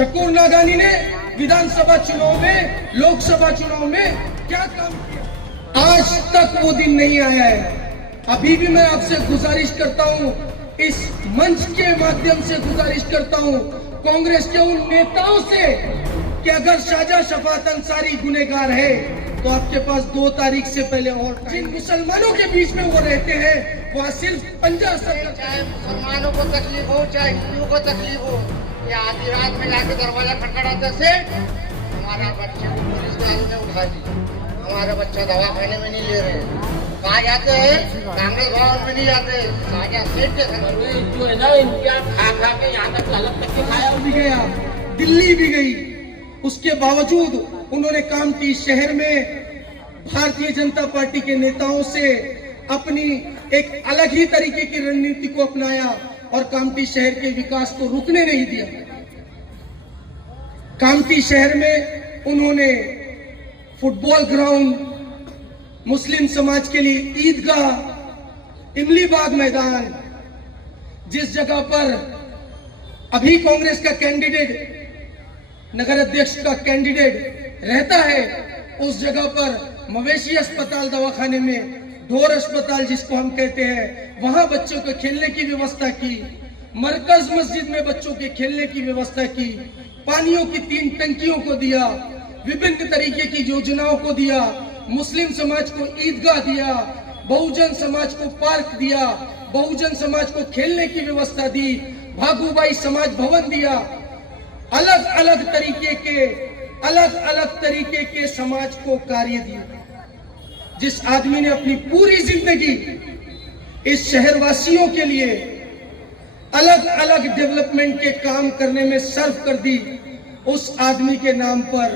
शकूर नागानी ने विधानसभा चुनाव में, लोकसभा चुनाव में क्या काम किया, आज तक वो दिन नहीं आया है। अभी भी मैं आपसे गुजारिश करता हूं, इस मंच के माध्यम से गुजारिश करता हूं कांग्रेस के उन नेताओं से कि अगर शाहजहां शफात अंसारी गुनहगार है तो आपके पास 2 तारीख से पहले और जिन मुसलमानों के बीच में वो रहते हैं वहाँ सिर्फ 50 चाहे मुसलमानों को तकलीफ हो चाहे हिंदुओं को तकलीफ हो, ये आधी रात में जाके दरवाजा खटखटाते से हमारा बच्चे को पुलिस गाड़ी में उठा दी, हमारे बच्चे दवाखाने में नहीं ले रहे, कहाँ जाते हैं कांग्रेस भवन में नहीं जाते, शाहजहां सेठ के घर जो है ना इनके खा खा के यहाँ तक गलत तक के खाया भी गया, दिल्ली भी गई, उसके बावजूद उन्होंने कामठी शहर में भारतीय जनता पार्टी के नेताओं से अपनी एक अलग ही तरीके की रणनीति को अपनाया और कामठी शहर के विकास को रुकने नहीं दिया। कामठी शहर में उन्होंने फुटबॉल ग्राउंड, मुस्लिम समाज के लिए ईदगाह, इमली बाग मैदान, जिस जगह पर अभी कांग्रेस का कैंडिडेट, नगर अध्यक्ष का कैंडिडेट रहता है, उस जगह पर मवेशी अस्पताल दवाखाने में, ढोर अस्पताल जिसको हम कहते हैं, वहां बच्चों के खेलने की व्यवस्था की, मरकज मस्जिद में बच्चों के खेलने की व्यवस्था की, पानियों की 3 टंकियों को दिया, विभिन्न तरीके की योजनाओं को दिया, मुस्लिम समाज को ईदगाह दिया, बहुजन समाज को पार्क दिया, बहुजन समाज को खेलने की व्यवस्था दी, भागूबाई समाज भवन दिया, अलग अलग तरीके के समाज को कार्य दिया। जिस आदमी ने अपनी पूरी जिंदगी इस शहरवासियों के लिए अलग अलग डेवलपमेंट के काम करने में सर्व कर दी, उस आदमी के नाम पर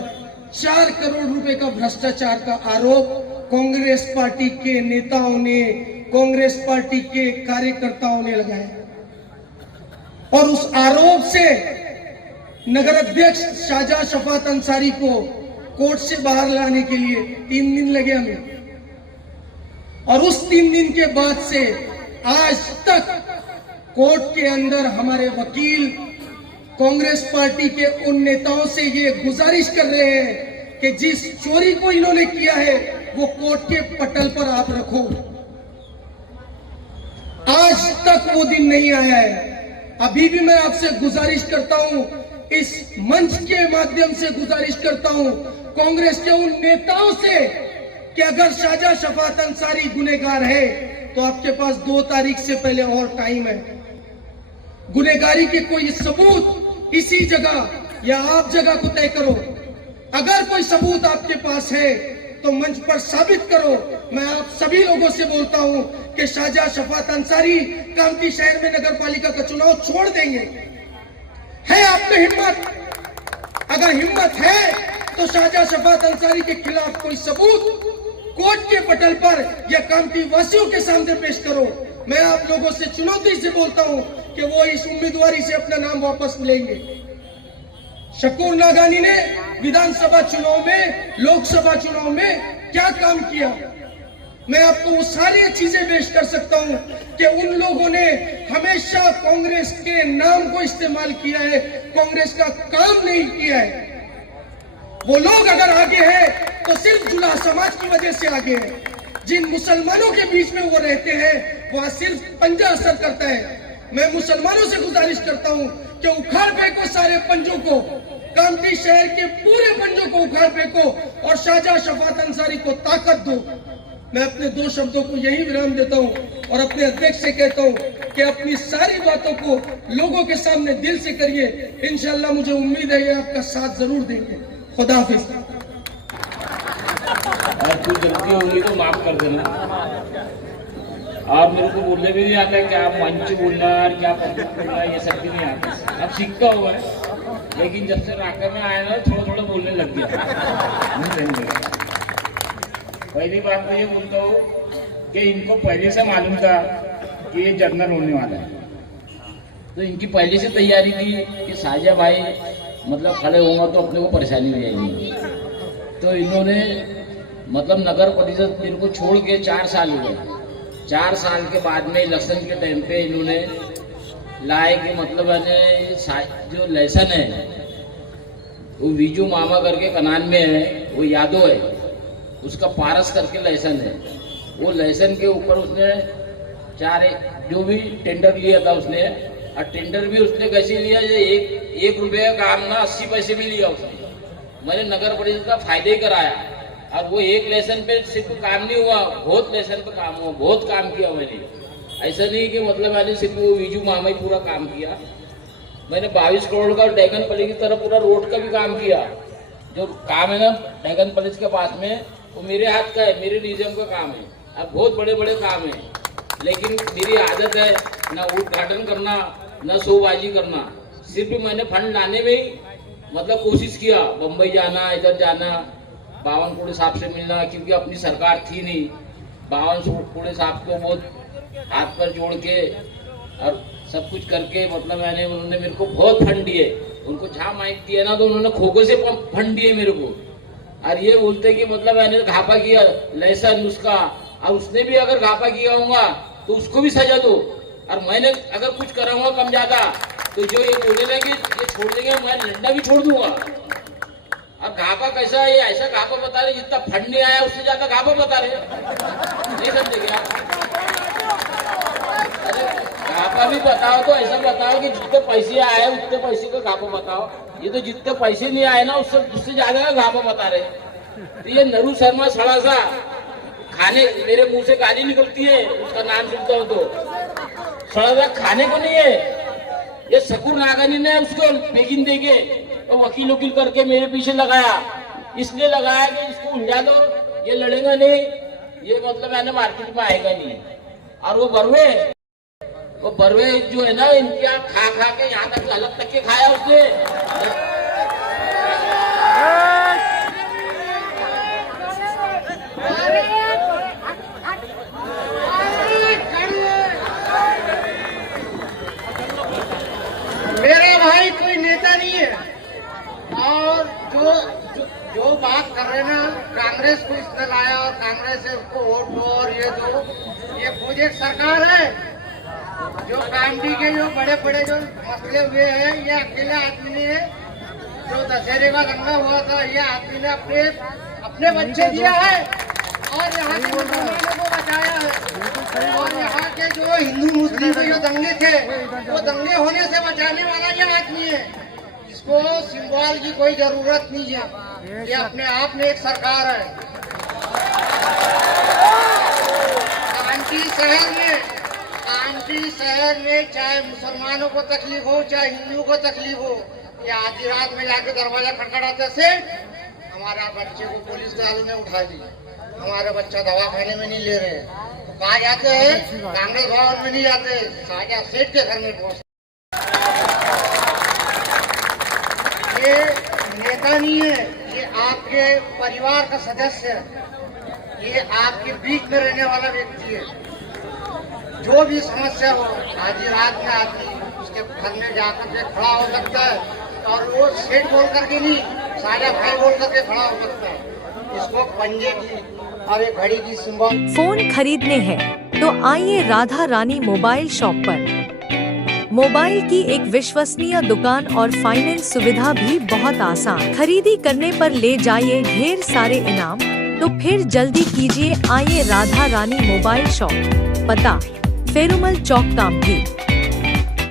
4 करोड़ रुपए का भ्रष्टाचार का आरोप कांग्रेस पार्टी के नेताओं ने, कांग्रेस पार्टी के कार्यकर्ताओं ने लगाया और उस आरोप से नगर अध्यक्ष शाहजहां शफात अंसारी को कोर्ट से बाहर लाने के लिए 3 दिन लगे हमें, और उस 3 दिन के बाद से आज तक कोर्ट के अंदर हमारे वकील कांग्रेस पार्टी के उन नेताओं से ये गुजारिश कर रहे हैं कि जिस चोरी को इन्होंने किया है वो कोर्ट के पटल पर आप रखो। आज तक वो दिन नहीं आया है। अभी भी मैं आपसे गुजारिश करता हूं, इस मंच के माध्यम से गुजारिश करता हूं कांग्रेस के उन नेताओं से कि अगर शाहजहां शफात अंसारी गुनहगार है तो आपके पास 2 तारीख से पहले और टाइम है। गुनहगारी के कोई सबूत इसी जगह या आप जगह को तय करो। अगर कोई सबूत आपके पास है तो मंच पर साबित करो। मैं आप सभी लोगों से बोलता हूं कि शाहजहां शफात अंसारी कामठी शहर में नगर पालिका का चुनाव छोड़ देंगे। है आप में हिम्मत? अगर हिम्मत है तो शाहजहां शफात अंसारी के खिलाफ कोई सबूत कोर्ट के पटल पर या कामठी वासियों के सामने पेश करो। मैं आप लोगों से चुनौती से बोलता हूं कि वो इस उम्मीदवारी से अपना नाम वापस लेंगे। शकूर नागानी ने विधानसभा चुनाव में, लोकसभा चुनाव में क्या काम किया, मैं आपको वो सारी चीजें पेश कर सकता हूं कि उन लोगों ने हमेशा कांग्रेस के नाम को इस्तेमाल किया है, कांग्रेस का काम नहीं किया है। वो लोग अगर आगे हैं तो सिर्फ जुलाहा समाज की वजह से आगे हैं। जिन मुसलमानों के बीच में वो रहते हैं वहां सिर्फ पंजा असर करता है। मैं मुसलमानों से गुजारिश करता हूं कि उखाड़ फेंको सारे पंजों को, कामठी शहर के पूरे पंजों को उखाड़ फेंको और शाहजहां शफात अंसारी को ताकत दो। मैं अपने 2 शब्दों को यही विराम देता हूं और अपने अध्यक्ष से कहता हूं कि अपनी सारी बातों को लोगों के सामने दिल से करिए। इंशाअल्लाह मुझे उम्मीद है ये आपका साथ जरूर देंगे। खुदा हाफिज। कुछ गलती होगी तो माफ कर देना। आप मेरे को बोलने भी नहीं आता क्या मंच बोलना और क्या पब्लिक बोलना, ये सब भी नहीं आता। अब सीखता हुआ है, लेकिन जब से राकर में आया ना थोड़ा थोड़ा बोलने लग गया। पहली बात तो ये बोलता हूँ कि इनको पहले से मालूम था कि ये जनरल होने वाला है, तो इनकी पहले से तैयारी थी कि शाहजहां भाई मतलब खड़े होंगे तो अपने को परेशानी हो जाएगी। तो इन्होंने मतलब नगर परिषद इनको छोड़ के 4 साल हो गए। 4 साल के बाद में इलेक्शन के टाइम पे इन्होंने लाए कि मतलब जो लाइसेंस है वो विजू मामा करके कनान में है, वो यादव है, उसका पारस करके लाइसेंस है। वो लाइसेंस के ऊपर उसने जो भी टेंडर लिया था उसने, और टेंडर भी उसने कैसे लिया, एक रुपये का काम ना 80 पैसे भी लिया उसने। मैंने नगर परिषद का फायदे ही कराया, और वो एक लेसन पे सिर्फ काम नहीं हुआ, बहुत लेसन पे काम हुआ, बहुत काम किया मैंने। ऐसा नहीं कि मतलब मैंने सिर्फ वो विजू मामा ही पूरा काम किया। मैंने 22 करोड़ का डैगन पल्ली की तरफ पूरा रोड का भी काम किया। जो काम है ना डैगन पल्ली के पास में, वो मेरे हाथ का है, मेरे निजाम का काम है। अब बहुत बड़े बड़े काम है, लेकिन मेरी आदत है ना उद्घाटन करना ना शोबाजी करना। सिर्फ मैंने फंड लाने में ही मतलब कोशिश किया, बम्बई जाना, इधर जाना, बावनकुड़े साहब से मिलना, क्योंकि अपनी सरकार थी नहीं। बावनकुड़े साहब को बहुत हाथ पर जोड़ के और सब कुछ करके मतलब उन्होंने मेरे को बहुत फंड दिए। उनको जहाँ माइक दिया ना तो उन्होंने खोखो से फंड दिए मेरे को। और ये बोलते कि मतलब मैंने घापा किया लाइसेंस उसका, और उसने भी अगर घापा किया होगा तो उसको भी सजा दो, और मैंने अगर कुछ करा हुआ कम ज्यादा तो जो ये बोले लगे ये छोड़ देंगे, मैं लड़ना भी छोड़ दूंगा। अब घापा कैसा है, ये ऐसा घापा बता रहे जितना फंड नहीं आया उससे ज्यादा घापा बता रहे, नहीं समझे क्या? अरे घापा भी बताओ तो ऐसा बताओ कि जितने पैसे आए उतने पैसे का घापा बताओ। ये तो जितने पैसे नहीं आए ना उससे ज्यादा का घापा बता रहे। तो ये नरू शर्मा सड़ा सा खाने, मेरे मुंह से गाली निकलती है उसका नाम सुनता हूँ तो सड़ा सा खाने को नहीं है। ये शकूर नागानी ने उसको बेगिन देके तो वकील वकील करके मेरे पीछे लगाया, इसलिए लगाया कि इसको उलझा दो, ये लड़ेगा नहीं, ये मतलब मैंने मार्केट में आएगा नहीं। और वो बरवे जो है ना, इनके यहाँ खा के यहाँ तक अलग तक के खाया उसने। मेरा भाई कोई नेता नहीं है, और जो बात कर रहे ना कांग्रेस को इसने लाया और कांग्रेस से उसको वोट दो और ये दो, ये खुद एक सरकार है। जो कांडी के जो बड़े बड़े जो मसले हुए हैं, ये अकेले आदमी ने, जो दशहरे का दंगा हुआ था, ये आदमी ने अपने बच्चे दिया है और यहाँ के मुसलमानों को बचाया है। और यहाँ के जो हिंदू मुस्लिम के जो दंगे थे, वो दंगे होने से बचाने वाला ये आदमी है। इसको सिंबल की कोई जरूरत नहीं है, ये अपने आप में एक सरकार है। कांटी शहर में चाहे मुसलमानों को तकलीफ हो चाहे हिंदुओं को तकलीफ हो, ये आधी रात में जाके दरवाजा खटखटाते से हमारा बच्चे को पुलिस वालों ने उठा दी, हमारे बच्चा दवाखाने में नहीं ले रहे, तो कहाँ जाते हैं? कांग्रेस भवन में नहीं जाते, साजा सेठ के घर में पहुंचते। ये नेता नहीं है, ये आपके परिवार का सदस्य है, ये आपके बीच में रहने वाला व्यक्ति है। जो भी समस्या हो आधी रात में आदमी उसके घर में जाकर के खड़ा हो सकता है, और वो सेठ बोल करके नहीं, साजा भाई बोल करके खड़ा हो सकता है। इसको पंजे की और एक घड़ी की सिंबल फोन खरीदने हैं तो आइए राधा रानी मोबाइल शॉप पर। मोबाइल की एक विश्वसनीय दुकान और फाइनेंस सुविधा भी बहुत आसान। खरीदी करने पर ले जाइए ढेर सारे इनाम, तो फिर जल्दी कीजिए, आइए राधा रानी मोबाइल शॉप। पता फेरुमल चौक कामठी।